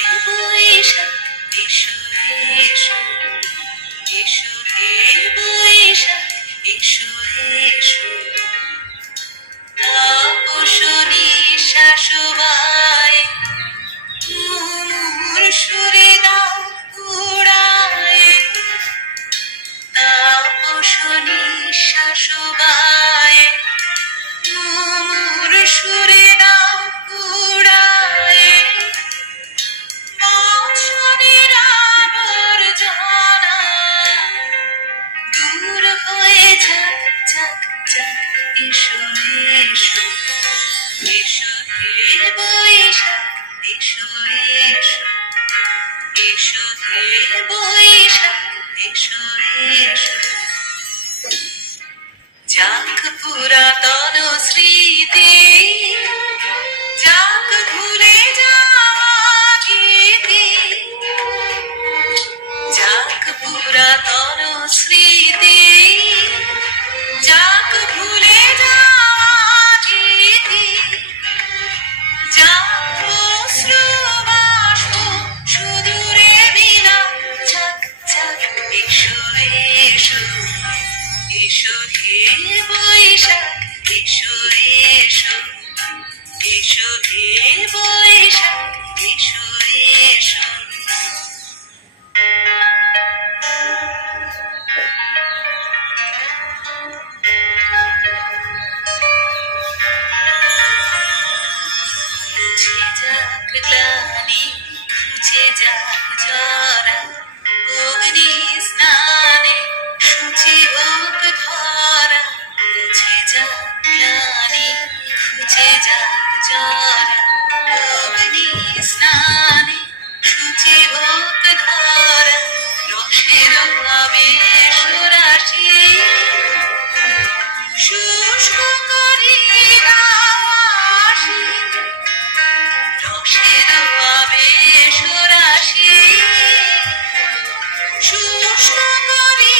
一步一尘，你说。যাক যাক, এসো এসো। এসো হে বৈশাখ এসো এসো। এসো হে বৈশাখ এসো এসো। যাক পুরাতন শ্রী হে বৈশাখ এসো এসো। এসো হে বৈশাখ এসো। এসো গ্লানি খুঁজে যাক জরা অগ্নি মিশে যাক জরা অগ্নি স্নানে শুচি হোক ধরা শুষ্ক করি